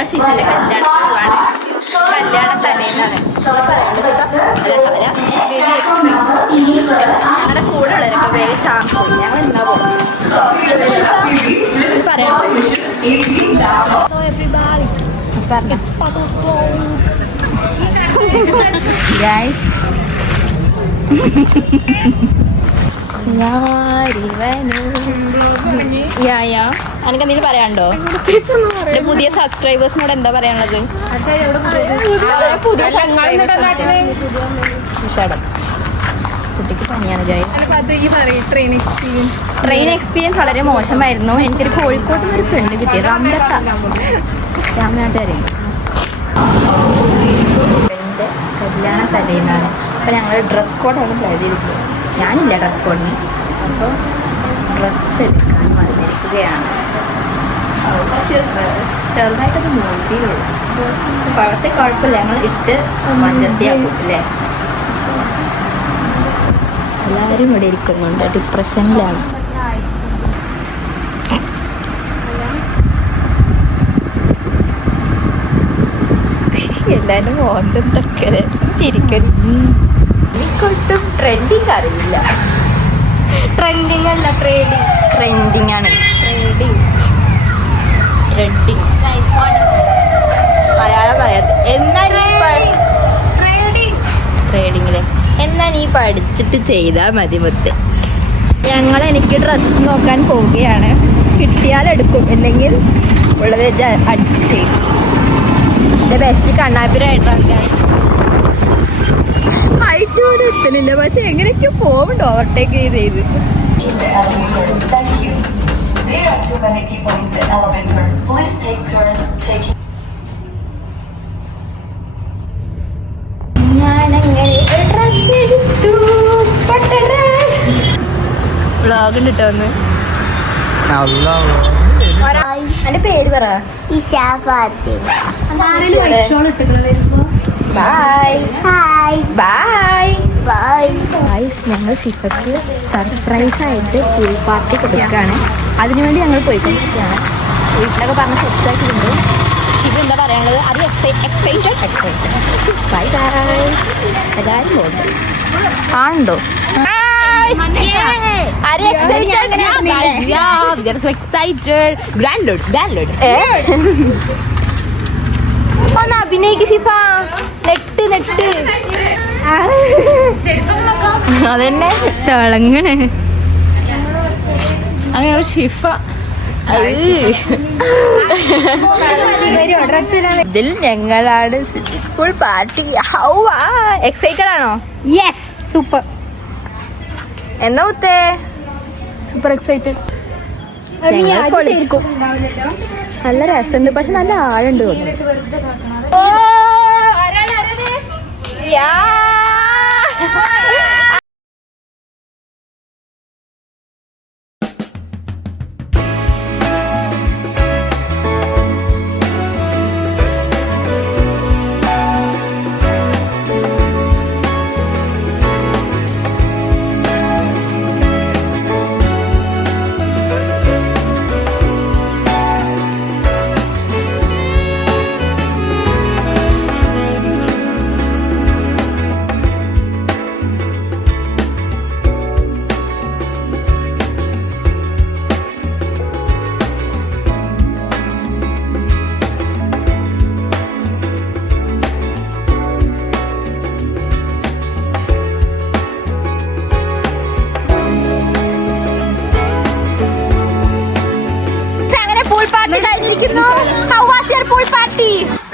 ഞങ്ങൾ ശിഫിന്റെ കല്യാണത്തിന് പോവാണ്. കല്യാണം തലേന്നാണ് ഞങ്ങളുടെ കൂടെ ഉള്ളവരൊക്കെ വേഗം ചാൻസ് പോയി. ഞങ്ങൾ എന്നാ പോകും പറയാം. എനിക്ക് എന്തെങ്കിലും പറയാനുണ്ടോ? എന്റെ പുതിയ സബ്സ്ക്രൈബേഴ്സിനോട് എന്താ പറയാനുള്ളത്? കുട്ടിക്ക് പനിയാണ് ജായി. ട്രെയിൻ എക്സ്പീരിയൻസ് വളരെ മോശമായിരുന്നു. എനിക്കൊരു കോഴിക്കോട് നിന്ന് ഒരു ഫ്രണ്ട് കിട്ടിയത് രാമനാട്ടുകാരെ എൻ്റെ കല്യാണം തലേന്നാണ്. അപ്പോൾ ഞങ്ങൾ ഡ്രസ് കോഡാണ് പ്ലാൻ ചെയ്തിട്ടുള്ളത്. ഞാനില്ല ഡ്രസ് കോഡിന്. അപ്പോൾ ഡ്രസ്സ് എടുക്കാൻ വന്നിരിക്കുകയാണ്. ചെറുതായിട്ടൊക്കെ മോചിയിലുള്ളൂ. പക്ഷേ കുഴപ്പമില്ല, ഞങ്ങൾ ഇട്ട് മഞ്ചത്തിയാക്കും അല്ലേ. എല്ലാവരും ഇവിടെ ഇരിക്കുന്നുണ്ട്, ഡിപ്രഷനിലാണ്. എല്ലാവരും മോന്തൊക്കെ ചിരിക്കടി. എനിക്കൊട്ടും ട്രെൻഡിങ് അറിയില്ല. ട്രെൻഡിങ് അല്ല, ട്രെൻഡിങ് ആണ്. മലയാളം പറയാത്ത ട്രേഡിങ്ങില് എന്നാ നീ പഠിച്ചിട്ട് ചെയ്താൽ മതി മുത്ത്. ഞങ്ങൾ എനിക്ക് ഡ്രസ്സ് നോക്കാൻ പോവുകയാണ്. കിട്ടിയാൽ എടുക്കും, അല്ലെങ്കിൽ ഉള്ളത് അഡ്ജസ്റ്റ് ചെയ്യും. എൻ്റെ ബെസ്റ്റ് കണ്ണാപ്പിരായിട്ടാണ്. ഹൈറ്റ് പോലും എത്തണില്ല, പക്ഷെ എങ്ങനെയൊക്കെയോ പോകുന്നുണ്ട് ഓവർടേക്ക് ചെയ്ത്. ഞാനങ്ങനെ ഡ്രസ് എടുത്തു. വ്ളോഗ് ഉണ്ട് കേട്ടോ. ഒന്ന് എന്റെ പേര് പറ. ഞങ്ങൾ ഷിഫക്ക് സർപ്രൈസ് ആയിട്ട് ഫുൾ പാർട്ടി കൊടുക്കുകയാണ്. അതിനുവേണ്ടി ഞങ്ങൾ പോയിക്കൊണ്ടിരിക്കുകയാണ്. വീട്ടിലൊക്കെ പറഞ്ഞ് സെറ്റാക്കിയിട്ടുണ്ട്. ഷിഫ എന്താ പറയാനുള്ളത്? അത് എക്സൈറ്റഡ്. Bye bye. എല്ലാവരും പോകുന്നു ആണോ? ഒന്ന് അഭിനയിക്ക് ഷിഫ. നെട്ട് അതെന്നെ തിളങ്ങണേ. അങ്ങനെ ഷിഫ ഇതിൽ ഞങ്ങളാണ് ഫുൾ പാർട്ടി. എക്സൈറ്റഡ് ആണോ? Yes, super. എന്താ മുത്തേ? Super excited. നല്ല രസമുണ്ട്, പക്ഷെ നല്ല ആഴുണ്ട് തോന്നുന്നു.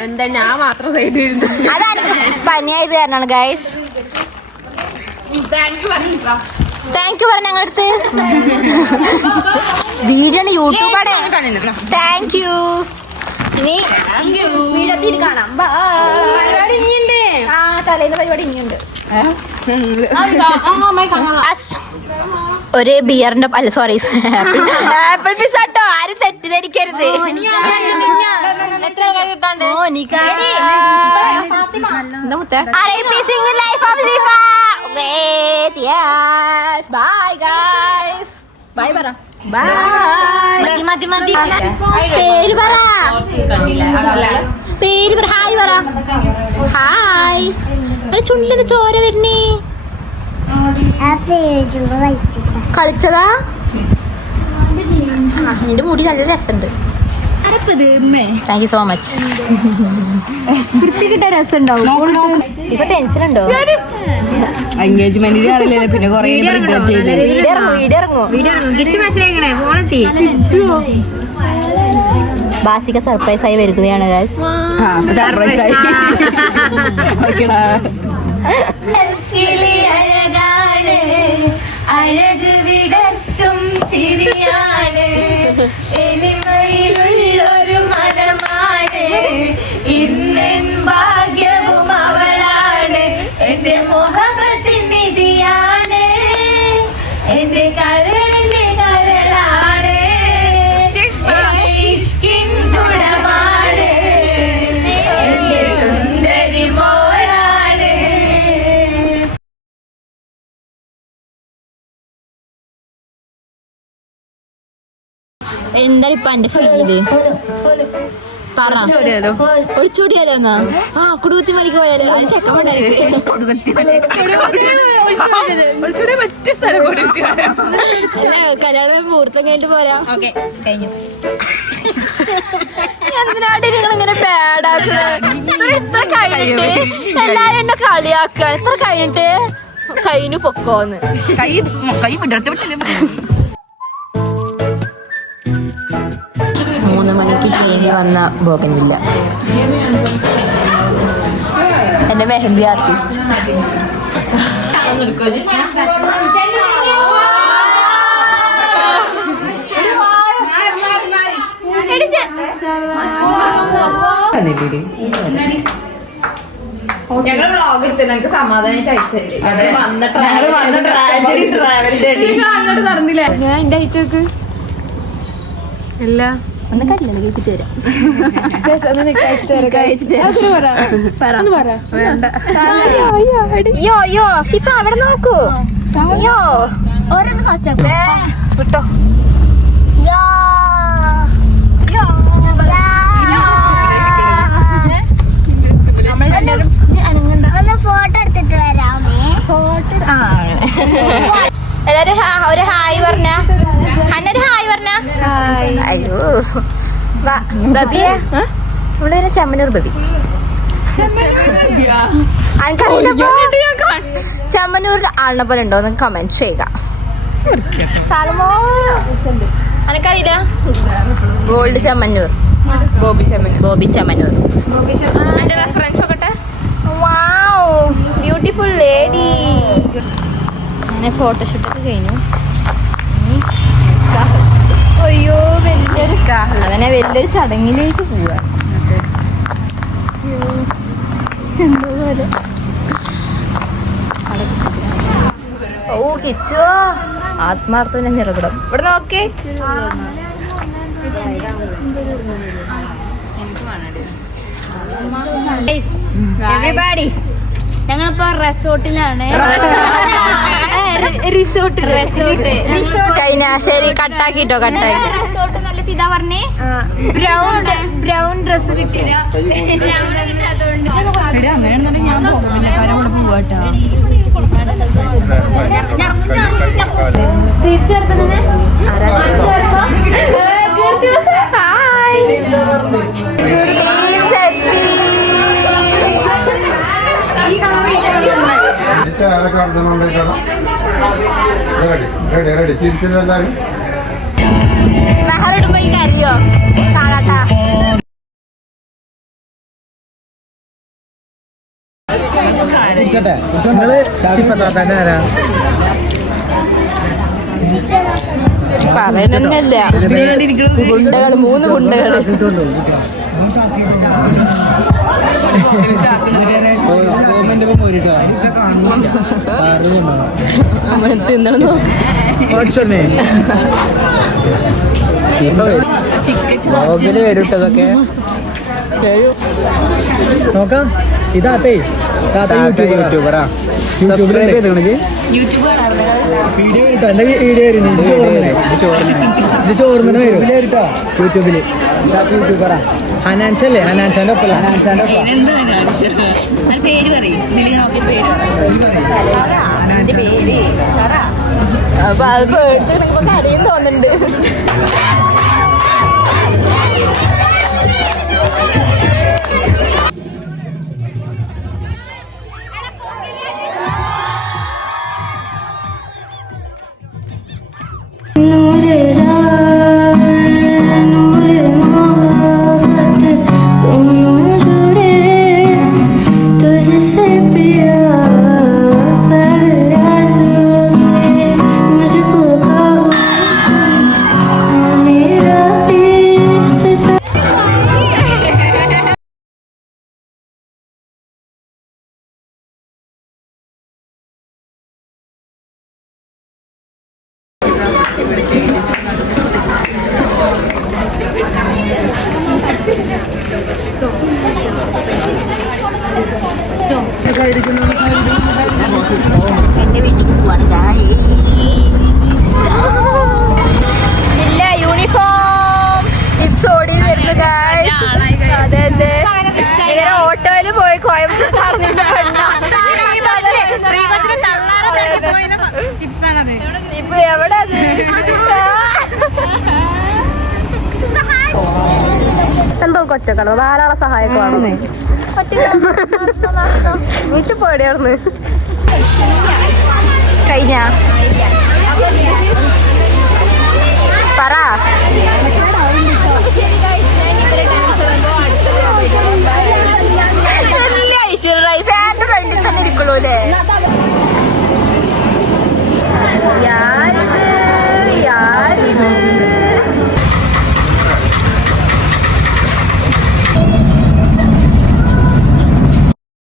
എന്താ ഞാൻ മാത്രം സൈഡ് വരുന്നു? പനിയായത് കാരണമാണ് ഗൈസ്. താങ്ക് യു പറഞ്ഞ ഞങ്ങളടുത്ത്. വീഡിയോ യൂട്യൂബാണ്. Thank you. ഇനി വീഡിയോ കാണാം. പരിപാടി ഇനിയുണ്ട്. തലേന്ന് പരിപാടി ഇനിയുണ്ട്. ഒരു ബിയറിന്റെ അല്ല, സോറി, ആപ്പിൾ പിസ്സ കേട്ടോ. ആരും തെറ്റിദ്ധരിക്കരുത്. Bye guys. ബൈ പറ. ബൈ. മതി മതി പേര് പറ പേര് പറ ഹായ് പറ ഹായ് ചുണ്ടിന് ചോര വരുന്നേ കളിച്ചതാ നിന്റെ മുടി നല്ല രസമുണ്ട് താങ്ക് യു സോ മച്ച് വൃത്തികിട്ട രസം ഉണ്ടാവും ഇപ്പൊ ടെൻഷൻ ഉണ്ടോ എൻഗേജ്മെന്റിന് അറിയില്ല പിന്നെ കൊറേ ബാസിക സർപ്രൈസ് ആയി വരുകയാണ് ഗൈസ് അഴക് വിടർത്തും ചിരിയാണ് എളിമയിലുള്ളൊരു മനമാണ് ഇന്നെൻ ഭാഗ്യവും അവളാണ് എന്റെ മുഹബത്തിൻ നിധിയാണ് എന്റെ കരളിന്റെ കരളാണ് ഇഷ്കിൻ ഗുണമാണ് എന്റെ സുന്ദരി മോളാണ്. എന്താ ഇപ്പൊ എന്റെ ഫീല് പറ ഒളിച്ചോടിയാലോ എന്നാ ആ കുടുകുത്തി മണിക്ക് പോയാലോ അത് ചെക്കമുണ്ടായിരിക്കും അല്ല കല്യാണ മുഹൂർത്തം കഴിഞ്ഞിട്ട് പോരാ ഓക്കെ കഴിഞ്ഞു എന്തിനാട്ടി നിങ്ങൾ ഇങ്ങനെ ബാഡാക്കുന്നത് ഇത്ര കഴിഞ്ഞിട്ട് എല്ലാരും എന്നെ കളിയാക്കാണ് ഇത്ര കഴിഞ്ഞിട്ട് കൈന് പൊക്കോന്ന് കൈ വിടർത്തി വിട്ടില്ലേ 3 മണിക്ക് ട്രെയിനിൽ വന്ന ബോഗൻവില്ല എന്റെ മെഹന്തി ആർട്ടിസ്റ്റ് ഞങ്ങള് വ്ളോഗ് എടുത്ത് ഞങ്ങൾക്ക് സമാധാനമായിട്ട് അയച്ചല്ലേ അങ്ങോട്ട് നടന്നില്ല ഞാൻ എന്റെ ഐറ്റൊക്കെ എല്ലാ ഒന്ന് കല്യാണം കഴിച്ചിട്ട് അയ്യോ ഷിഫ അവിടെ നോക്കൂ അയ്യോ ഓരോന്ന് ഫാസ്റ്റ് ആക്കൂ വിട്ടോ ഫോട്ടോ എടുത്തിട്ട് വരാമേ എല്ലാരും ഒരു ഹായ് പറഞ്ഞ ഹന്നൊരു ഹായ് പറഞ്ഞ അയ്യോ ബബിയെ ഇവിടെ ചെമ്മനൂർ ബബി ചെമ്മനൂർ ആളിനെ പോലെ ഉണ്ടോ എന്ന് കമന്റ് ചെയ്യുക അനക്കറിയില്ല ഗോൾഡ് ചെമ്മന്നൂർ ബോബി ചെമ്മന്നൂർ എന്റെ റെഫറൻസ് നോക്കട്ടെ വാവ് ബ്യൂട്ടിഫുൾ ലേഡി അങ്ങനെ ഫോട്ടോഷൂട്ടൊക്കെ കഴിഞ്ഞു അയ്യോ വലിയൊരു അങ്ങനെ വലിയൊരു ചടങ്ങിലേക്ക് പോവാ എന്തോ പോലെ ഓ കിച്ചോ ആത്മാർത്ഥന നിറകുടം ഇവിടെ നോക്കേ എവരിബഡി ഞങ്ങളിപ്പോ റിസോർട്ടിലാണ് റിസോർട്ട് ശരി കട്ടാക്കിട്ടോ കട്ടാക്കി റിസോർട്ട് നല്ല ഇതാ പറഞ്ഞേ ബ്രൗൺ ഡ്രസ് കിട്ടിയ മെഹറിടുമ്പോ ഈ കരിയോ കാണാട്ടാ പറയുന്നല്ല ഗുണ്ടകള് 3 ഗുണ്ടകള് വരൂട്ടതൊക്കെ നോക്കാം ഇതാത്തേ യൂട്യൂബറാ സബ്സ്ക്രൈബ് ചെയ്തോണെങ്കിൽ യൂട്യൂബ് കാണാറുണ്ട്. വീഡിയോ കിട്ടോ എന്റെ വീഡിയോ വരുന്നുണ്ട് ഇത് ചോറിന് വരും കേട്ടോ യൂട്യൂബില് യൂട്യൂബറാ ഹനാൻഷല്ലേ ഹനാൻഷാന്റെ ഒപ്പല്ല ഹനാൻഷാന്റെ ഒപ്പം അതിന് പേര് പറയും. ഇതിൽ നോക്കി പേര് പറയും. പേര് പറ. അപ്പൊ അത് പേടിച്ചിട്ടുണ്ടെങ്കിൽ കരയും തോന്നുന്നുണ്ട്. എന്റെ വീട്ടിലേക്ക് പോവാണ്. ഇല്ല യൂണിഫോം ഇപ്സോഡിൽ വരുന്നു. അതെ അതെ ഇങ്ങനെ ഓട്ടോയില് പോയി കോയമ്പത്തൂർ ഇപ്പൊ എവിടെ എന്തോ കൊച്ചക്കട ധാരാളം സഹായമാണ്. വീട്ടിൽ പേടിയാർന്ന് കഴിഞ്ഞ പറ. ഐശ്വര്യ ഫാൻ്റെ ഫ്രണ്ടിൽ തന്നെ ഇരിക്കുള്ളൂ അല്ലേ?